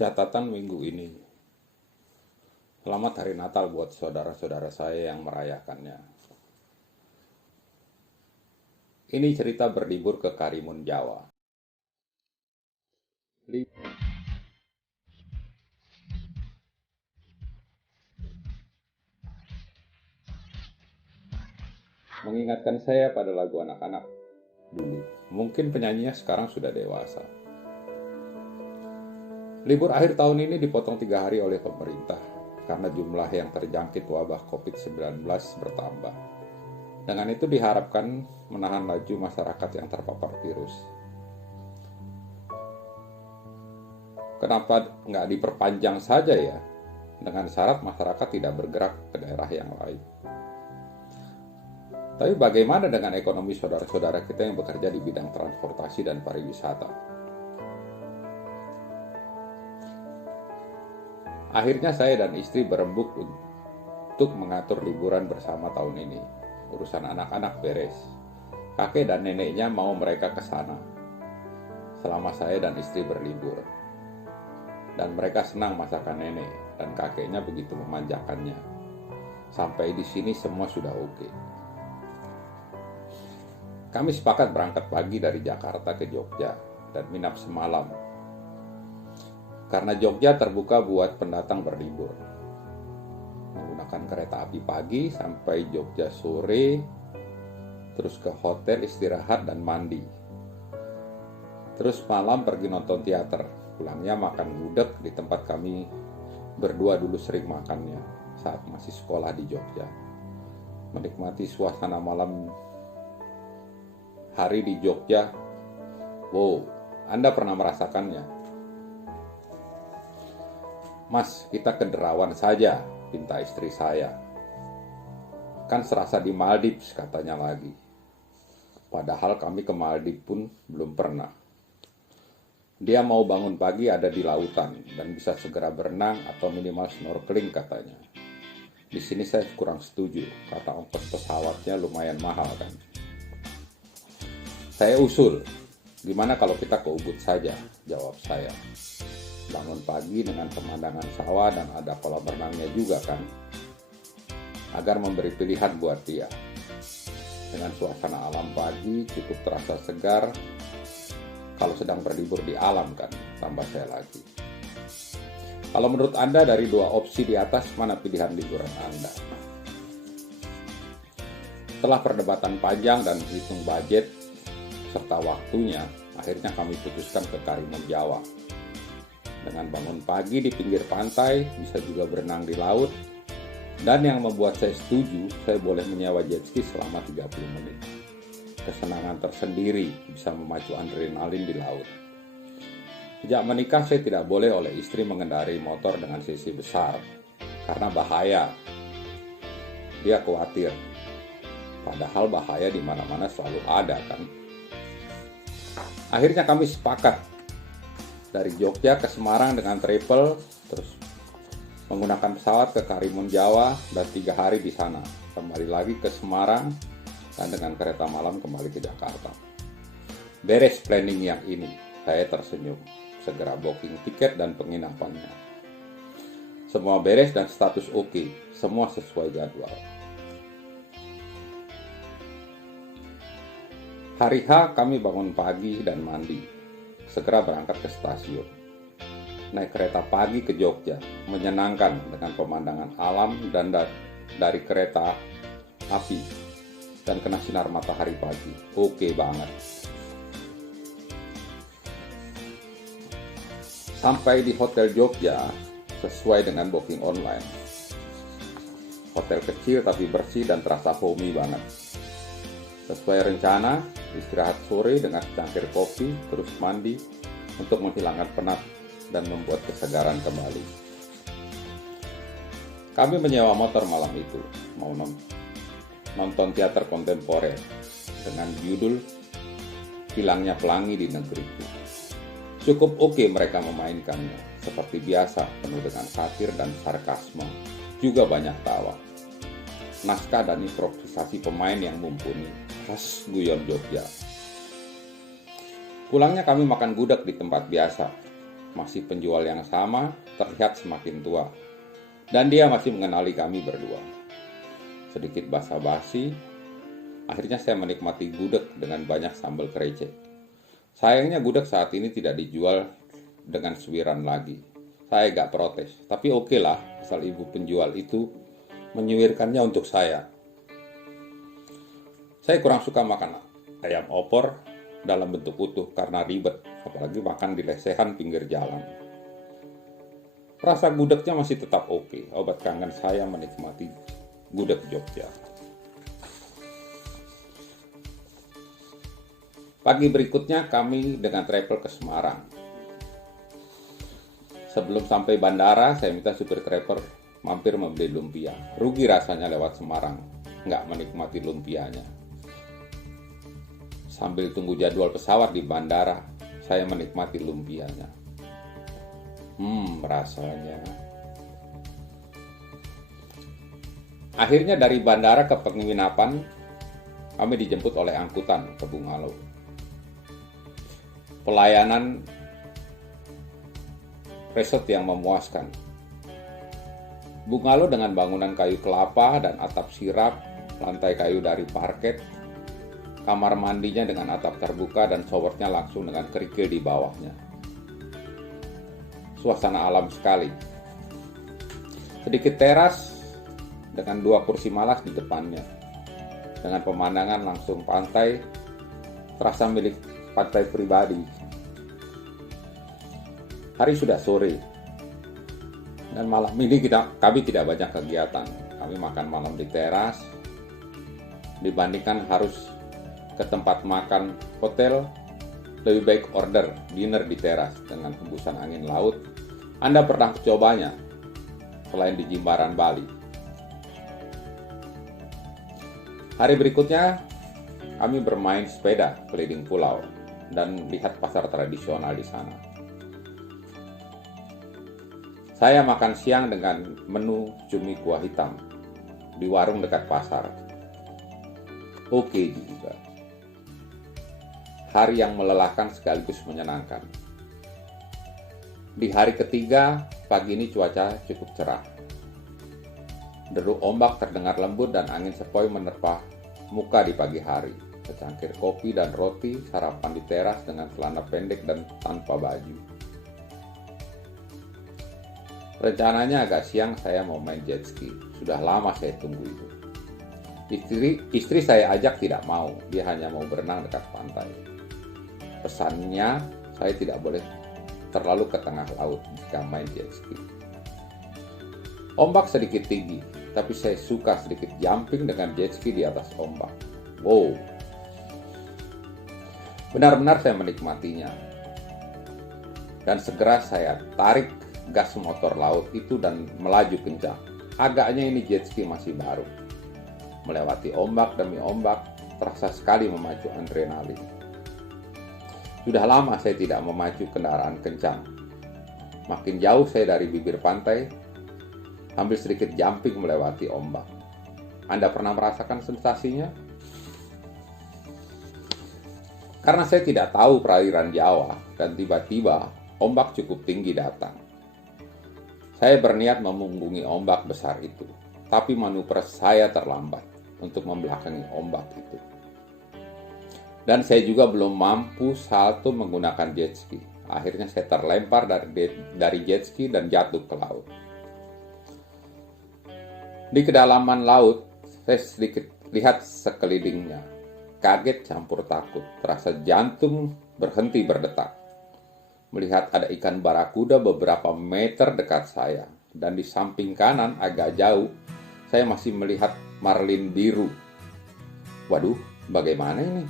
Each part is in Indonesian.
Catatan minggu ini. Selamat Hari Natal buat saudara-saudara saya yang merayakannya. Ini cerita berlibur ke Karimun Jawa. Mengingatkan saya pada lagu anak-anak dulu. Mungkin penyanyinya sekarang sudah dewasa. Libur akhir tahun ini dipotong 3 hari oleh pemerintah karena jumlah yang terjangkit wabah COVID-19 bertambah. Dengan itu diharapkan menahan laju masyarakat yang terpapar virus. Kenapa nggak diperpanjang saja ya? Dengan syarat masyarakat tidak bergerak ke daerah yang lain. Tapi bagaimana dengan ekonomi saudara-saudara kita yang bekerja di bidang transportasi dan pariwisata? Akhirnya saya dan istri berembuk untuk mengatur liburan bersama tahun ini. Urusan anak-anak beres. Kakek dan neneknya mau mereka ke sana selama saya dan istri berlibur. Dan mereka senang masakan nenek dan kakeknya begitu memanjakannya. Sampai di sini semua sudah oke. Kami sepakat berangkat pagi dari Jakarta ke Jogja dan menginap semalam. Karena Jogja terbuka buat pendatang berlibur. Menggunakan kereta api pagi sampai Jogja sore, terus ke hotel istirahat dan mandi. Terus malam pergi nonton teater, pulangnya makan gudeg di tempat kami berdua dulu sering makannya saat masih sekolah di Jogja. Menikmati suasana malam hari di Jogja. Wow, Anda pernah merasakannya? Mas, kita ke Derawan saja, pinta istri saya. Kan serasa di Maldives katanya lagi. Padahal kami ke Maldives pun belum pernah. Dia mau bangun pagi ada di lautan dan bisa segera berenang atau minimal snorkeling katanya. Di sini saya kurang setuju, kata ongkos pesawatnya lumayan mahal kan. Saya usul, gimana kalau kita ke Ubud saja, jawab saya. Bangun pagi dengan pemandangan sawah dan ada kolam renangnya juga kan, agar memberi pilihan buat dia. Dengan suasana alam pagi cukup terasa segar kalau sedang berlibur di alam kan, tambah saya lagi. Kalau menurut Anda dari dua opsi di atas, mana pilihan liburan Anda? Setelah perdebatan panjang dan hitung budget serta waktunya, akhirnya kami putuskan ke Karimun Jawa. Dengan bangun pagi di pinggir pantai, bisa juga berenang di laut. Dan yang membuat saya setuju, saya boleh menyewa jet ski selama 30 menit. Kesenangan tersendiri bisa memacu adrenalin di laut. Sejak menikah, saya tidak boleh oleh istri mengendarai motor dengan cc besar, karena bahaya. Dia khawatir. Padahal bahaya di mana-mana selalu ada kan. Akhirnya kami sepakat dari Jogja ke Semarang dengan travel, terus menggunakan pesawat ke Karimun Jawa dan 3 hari di sana. Kembali lagi ke Semarang dan dengan kereta malam kembali ke Jakarta. Beres planning yang ini, saya tersenyum. Segera booking tiket dan penginapannya. Semua beres dan status oke, semua sesuai jadwal. Hari H kami bangun pagi dan mandi. Segera berangkat ke stasiun. Naik kereta pagi ke Jogja, menyenangkan dengan pemandangan alam dan dari kereta api dan kena sinar matahari pagi. Oke banget. Sampai di Hotel Jogja sesuai dengan booking online. Hotel kecil tapi bersih dan terasa homey banget. Sesuai rencana, istirahat sore dengan secangkir kopi, terus mandi untuk menghilangkan penat dan membuat kesegaran kembali. Kami menyewa motor malam itu, mau nonton teater kontemporer dengan judul Hilangnya Pelangi di Negeriku. Cukup oke mereka memainkannya, seperti biasa penuh dengan satir dan sarkasme, juga banyak tawa. Naskah dan improvisasi pemain yang mumpuni, khas guyon Jogja. Pulangnya kami makan gudeg di tempat biasa, masih penjual yang sama, terlihat semakin tua. Dan dia masih mengenali kami berdua. Sedikit basa-basi, akhirnya saya menikmati gudeg dengan banyak sambal krecek. Sayangnya gudeg saat ini tidak dijual dengan suiran lagi. Saya gak protes, tapi oke lah, asal ibu penjual itu menyuirkannya untuk saya. Saya kurang suka makan ayam opor dalam bentuk utuh karena ribet, apalagi makan di lesehan pinggir jalan. Rasa gudegnya masih tetap oke. Obat kangen saya menikmati gudeg Jogja. Pagi berikutnya kami dengan travel ke Semarang. Sebelum sampai bandara, saya minta supir travel mampir membeli lumpia. Rugi rasanya lewat Semarang, nggak menikmati lumpianya. Sambil tunggu jadwal pesawat di bandara, saya menikmati lumpianya. Rasanya. Akhirnya dari bandara ke penginapan, kami dijemput oleh angkutan ke Bungalow. Pelayanan resort yang memuaskan. Bungalow dengan bangunan kayu kelapa dan atap sirap, lantai kayu dari parket, kamar mandinya dengan atap terbuka dan showernya langsung dengan kerikil di bawahnya. Suasana alam sekali. Sedikit teras dengan 2 kursi malas di depannya. Dengan pemandangan langsung pantai, terasa milik pantai pribadi. Hari sudah sore. Dan malam ini kami tidak banyak kegiatan. Kami makan malam di teras. Dibandingkan harus ke tempat makan hotel, lebih baik order dinner di teras dengan hembusan angin laut. Anda pernah cobanya selain di Jimbaran, Bali. Hari berikutnya kami bermain sepeda keliling pulau dan lihat pasar tradisional di sana. Saya makan siang dengan menu cumi kuah hitam di warung dekat pasar. Oke juga. Hari yang melelahkan sekaligus menyenangkan. Di hari ketiga, pagi ini cuaca cukup cerah. Deru ombak terdengar lembut dan angin sepoi menerpa muka di pagi hari. Secangkir kopi dan roti, sarapan di teras dengan celana pendek dan tanpa baju. Rencananya agak siang saya mau main jet ski. Sudah lama saya tunggu itu. Istri saya ajak tidak mau, dia hanya mau berenang dekat pantai. Pesannya, saya tidak boleh terlalu ke tengah laut jika main jet ski. Ombak sedikit tinggi, tapi saya suka sedikit jumping dengan jet ski di atas ombak. Wow, benar-benar saya menikmatinya. Dan segera saya tarik gas motor laut itu dan melaju kencang. Agaknya ini jet ski masih baru. Melewati ombak demi ombak, terasa sekali memacu adrenalin. Sudah lama saya tidak memacu kendaraan kencang. Makin jauh saya dari bibir pantai, sambil sedikit jumping melewati ombak. Anda pernah merasakan sensasinya? Karena saya tidak tahu perairan Jawa, dan tiba-tiba ombak cukup tinggi datang. Saya berniat memunggungi ombak besar itu, tapi manuver saya terlambat untuk membelakangi ombak itu. Dan saya juga belum mampu salto menggunakan jet ski. Akhirnya saya terlempar dari jet ski dan jatuh ke laut. Di kedalaman laut, saya sedikit lihat sekelilingnya. Kaget campur takut, terasa jantung berhenti berdetak. Melihat ada ikan barakuda beberapa meter dekat saya. Dan di samping kanan agak jauh, saya masih melihat marlin biru. Waduh, bagaimana ini?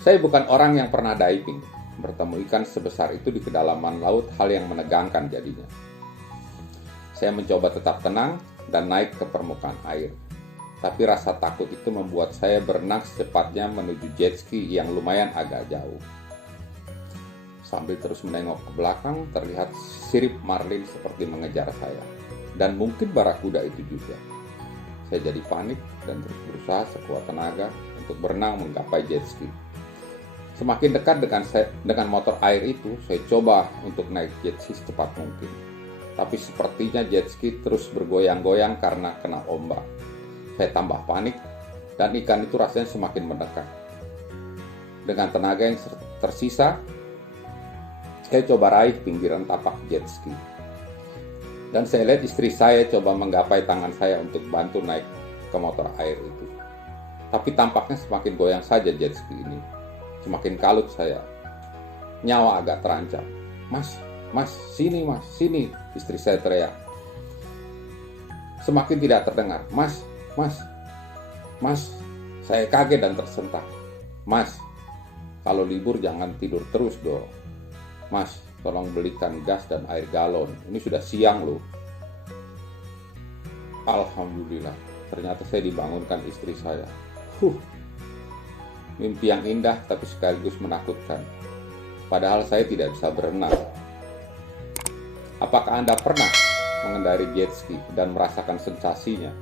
Saya bukan orang yang pernah diving. Bertemu ikan sebesar itu di kedalaman laut hal yang menegangkan jadinya. Saya mencoba tetap tenang dan naik ke permukaan air. Tapi rasa takut itu membuat saya berenang secepatnya menuju jet ski yang lumayan agak jauh. Sambil terus menengok ke belakang, terlihat sirip marlin seperti mengejar saya. Dan mungkin barakuda itu juga. Saya jadi panik dan terus berusaha sekuat tenaga untuk berenang menggapai jet ski. Semakin dekat dengan motor air itu, saya coba untuk naik jet ski secepat mungkin. Tapi sepertinya jet ski terus bergoyang-goyang karena kena ombak. Saya tambah panik dan ikan itu rasanya semakin mendekat. Dengan tenaga yang tersisa, saya coba raih pinggiran tapak jet ski. Dan saya lihat istri saya coba menggapai tangan saya untuk bantu naik ke motor air itu. Tapi tampaknya semakin goyang saja jet ski ini. Semakin kalut saya. Nyawa agak terancam. Mas, sini mas, sini, istri saya teriak. Semakin tidak terdengar. Mas, saya kaget dan tersentak. Mas, kalau libur jangan tidur terus dong. Mas, tolong belikan gas dan air galon. Ini sudah siang loh. Alhamdulillah, ternyata saya dibangunkan istri saya. Mimpi yang indah tapi sekaligus menakutkan. Padahal saya tidak bisa berenang. Apakah Anda pernah mengendarai jet ski dan merasakan sensasinya?